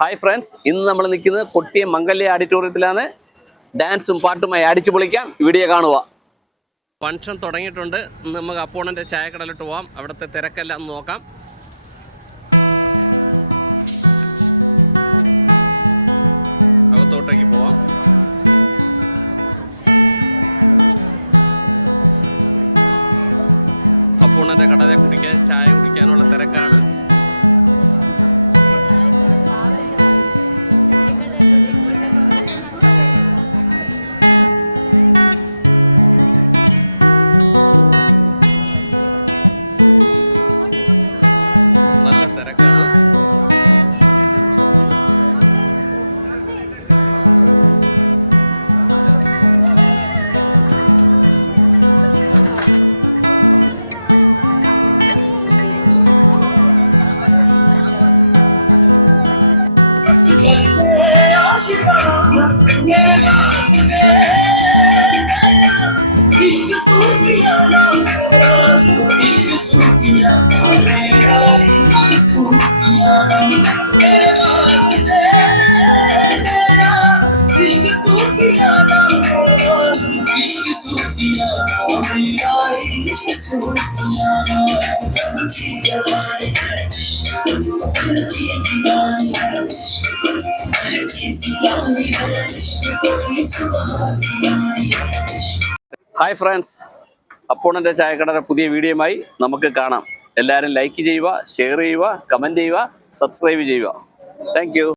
Hi friends, ഇന്ന് നമ്മൾ നിൽക്കുന്നത് കൊട്ടിയം മംഗല്യ ഓഡിറ്റോറിയത്തിലാണ്. ഡാൻസും പാട്ടുമായി അടിച്ചു പൊളിക്കാം. വീഡിയോ കാണുക. ഫംഗ്ഷൻ തുടങ്ങിയിട്ടുണ്ട്. ഇന്ന് നമുക്ക് അപ്പോണൻ്റെ ചായക്കടയിലോട്ട് പോകാം. അവിടുത്തെ തിരക്കെല്ലാം ഒന്ന് നോക്കാം. ഹായ് ഫ്രണ്ട്സ്, അപ്പോണൻ്റെ ചായക്കടയുടെ പുതിയ വീഡിയോയുമായി നമുക്ക് കാണാം. എല്ലാവരും ലൈക്ക് ചെയ്യുക, ഷെയർ ചെയ്യുക, കമൻറ്റ് ചെയ്യുക, സബ്സ്ക്രൈബ് ചെയ്യുക. Thank you.